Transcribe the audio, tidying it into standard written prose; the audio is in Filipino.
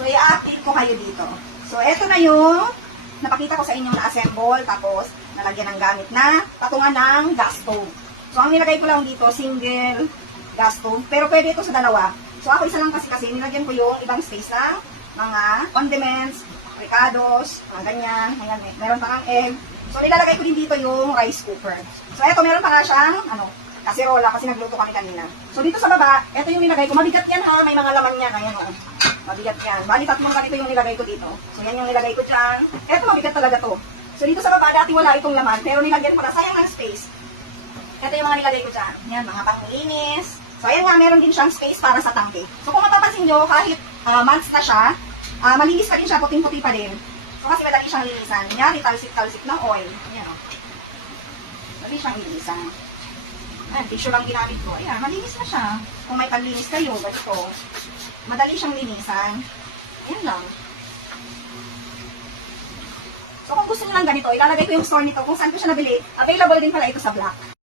So, i-active ko kayo dito. So, eto na yung napakita ko sa inyo na assemble, tapos nalagyan ng gamit na patungan ng gas stove. So, ang nilagay ko lang dito, single gas stove, pero pwede ito sa dalawa. So, ako isa lang kasi nilagyan ko yung ibang space ng mga condiments, ricados, mga ganyan. Ayan, meron pa ng egg. So, nilalagay ko din dito yung rice cooker. So, eto, meron pa nga siyang, kaserola kasi nagluto kami kanina. So, dito sa baba, eto yung nilagay ko. Mabigat yan ha, may mga laman yan. Ayan o. Mabigat yan. Bali, 3 ganito yung nilagay ko dito. So, yan yung nilagay ko dyan. Eto, mabigat talaga to. So, dito sa baba, dati wala itong laman, pero nilagyan ko na, sayang ng space. Eto yung mga nilagay ko dyan. Yan, mga panglinis. So, ayan nga, meron din siyang space para sa tangke. So, kung mapapansin nyo, kahit months na siya, malinis pa din siya, puting-puti pa din. So, kasi madali siyang linisan. Nyari, talsik-talsik ng oil. Ayan o. Madali siyang linisan. Ayan, tissue lang ginamit ko. Ayan, malinis na siya. Kung may panlinis kayo, ganito. Madali siyang linisan. Ayan lang. So, kung gusto nyo lang ganito, ilalagay ko yung store nito. Kung saan ko siya nabili, available din pala ito sa Black.